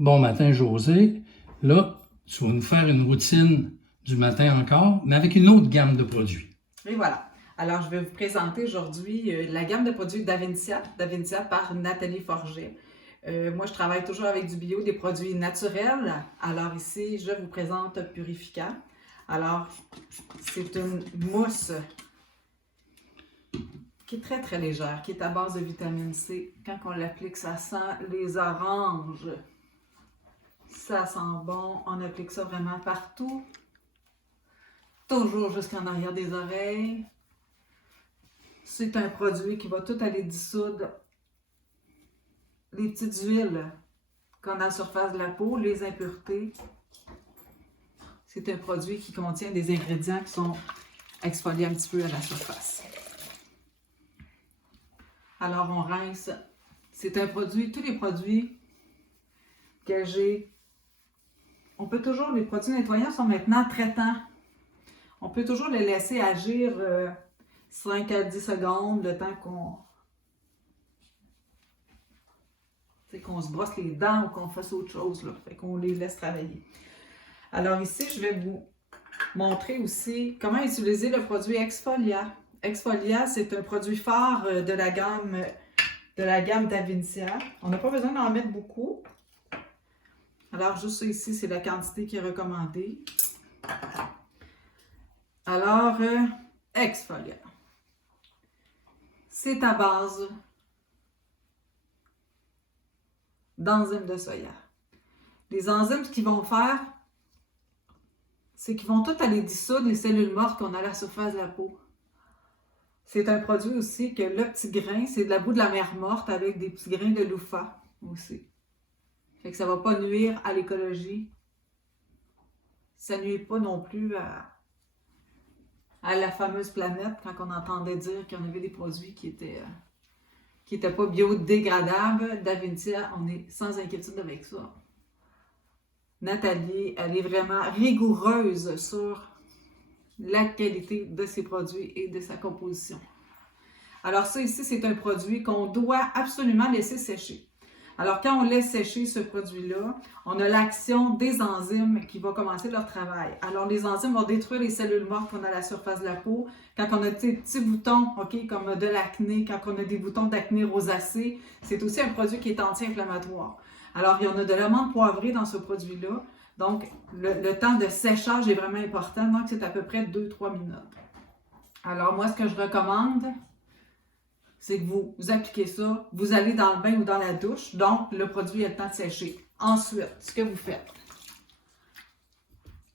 Bon matin, José. Là, tu vas nous faire une routine du matin encore, mais avec une autre gamme de produits. Et voilà. Alors, je vais vous présenter aujourd'hui la gamme de produits d'Aventia par Nathalie Forget. Moi, je travaille toujours avec du bio, des produits naturels. Alors ici, je vous présente Purifica. Alors, c'est une mousse qui est très, très légère, qui est à base de vitamine C. Quand on l'applique, ça sent les oranges. Ça sent bon. On applique ça vraiment partout. Toujours jusqu'en arrière des oreilles. C'est un produit qui va tout aller dissoudre les petites huiles qu'on a à la surface de la peau, les impuretés. C'est un produit qui contient des ingrédients qui sont exfoliés un petit peu à la surface. Alors on rince. C'est un produit, tous les produits que j'ai, on peut toujours, les produits nettoyants sont maintenant traitants. On peut toujours les laisser agir 5 à 10 secondes, le temps qu'on se brosse les dents ou qu'on fasse autre chose, là. Fait qu'on les laisse travailler. Alors ici, je vais vous montrer aussi comment utiliser le produit Exfolia. Exfolia, c'est un produit phare de la gamme d'Aventia. On n'a pas besoin d'en mettre beaucoup. Alors juste ça ici, c'est la quantité qui est recommandée. Alors, Exfolia. C'est à base d'enzymes de soya. Les enzymes, ce qu'ils vont faire, c'est qu'ils vont tout aller dissoudre les cellules mortes qu'on a à la surface de la peau. C'est un produit aussi que le petit grain, c'est de la boue de la mer morte avec des petits grains de louffa aussi. Fait que ça ne va pas nuire à l'écologie. Ça ne nuit pas non plus à la fameuse planète quand on entendait dire qu'il y en avait des produits qui étaient pas biodégradables. D'Aventia, on est sans inquiétude avec ça. Nathalie, elle est vraiment rigoureuse sur la qualité de ses produits et de sa composition. Alors ça ici, c'est un produit qu'on doit absolument laisser sécher. Alors quand on laisse sécher ce produit-là, on a l'action des enzymes qui va commencer leur travail. Alors les enzymes vont détruire les cellules mortes qu'on a à la surface de la peau. Quand on a des petits boutons, ok, comme de l'acné, quand on a des boutons d'acné rosacée, c'est aussi un produit qui est anti-inflammatoire. Alors il y en a de l'amande poivrée dans ce produit-là. Donc le temps de séchage est vraiment important. Donc c'est à peu près 2-3 minutes. Alors moi, ce que je recommande, c'est que vous appliquez ça, vous allez dans le bain ou dans la douche, donc le produit a le temps de sécher. Ensuite, ce que vous faites,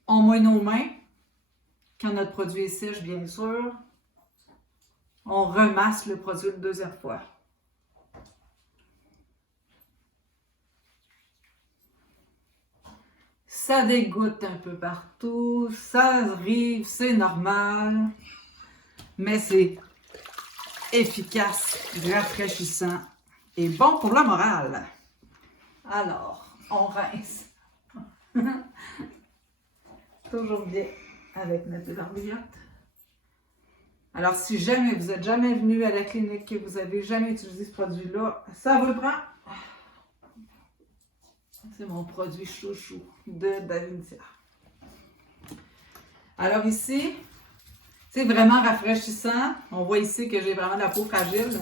on mouille nos mains, quand notre produit est sèche, bien sûr, on remasse le produit une deuxième fois. Ça dégoûte un peu partout, ça arrive, c'est normal, mais c'est efficace, rafraîchissant et bon pour la morale. Alors, on rince. Toujours bien avec notre barbillette. Alors, si jamais vous n'êtes jamais venu à la clinique, que vous n'avez jamais utilisé ce produit-là, ça vous le prend. C'est mon produit chouchou d'Aventia. Alors ici, c'est vraiment rafraîchissant. On voit ici que j'ai vraiment la peau fragile.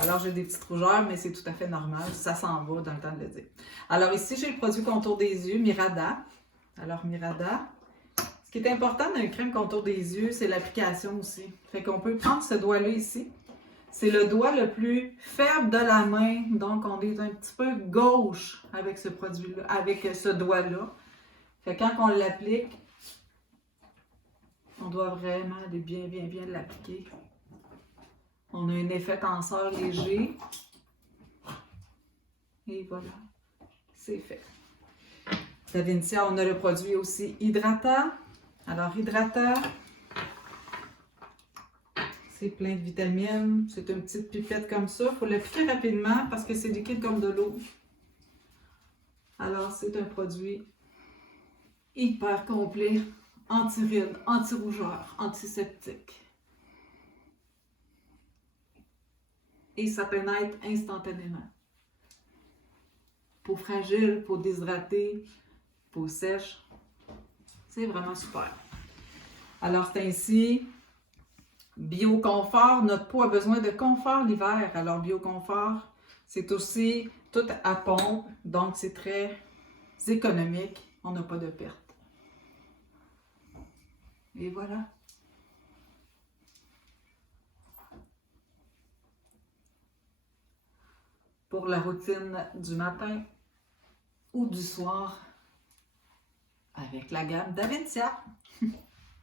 Alors, j'ai des petites rougeurs, mais c'est tout à fait normal. Ça s'en va dans le temps de le dire. Alors ici, j'ai le produit contour des yeux, Mirada. Alors, Mirada. Ce qui est important d'un crème contour des yeux, c'est l'application aussi. Fait qu'on peut prendre ce doigt-là ici. C'est le doigt le plus faible de la main. Donc, on est un petit peu gauche avec ce produit-là, avec ce doigt-là. Fait que quand on l'applique, on doit vraiment aller bien l'appliquer. On a un effet tenseur léger. Et voilà, c'est fait. D'Aventia, on a le produit aussi hydratant. Alors, hydratant, c'est plein de vitamines. C'est une petite pipette comme ça. Il faut l'appliquer rapidement parce que c'est liquide comme de l'eau. Alors, c'est un produit hyper complet. Anti-rides, anti-rougeur, antiseptique. Et ça pénètre instantanément. peau fragile, peau déshydratée, peau sèche. C'est vraiment super. Alors, c'est ainsi. Bioconfort, notre peau a besoin de confort l'hiver. Alors, Bioconfort, c'est aussi tout à pompe, donc c'est très économique. On n'a pas de perte. Et voilà. Pour la routine du matin ou du soir avec la gamme d'Aventia.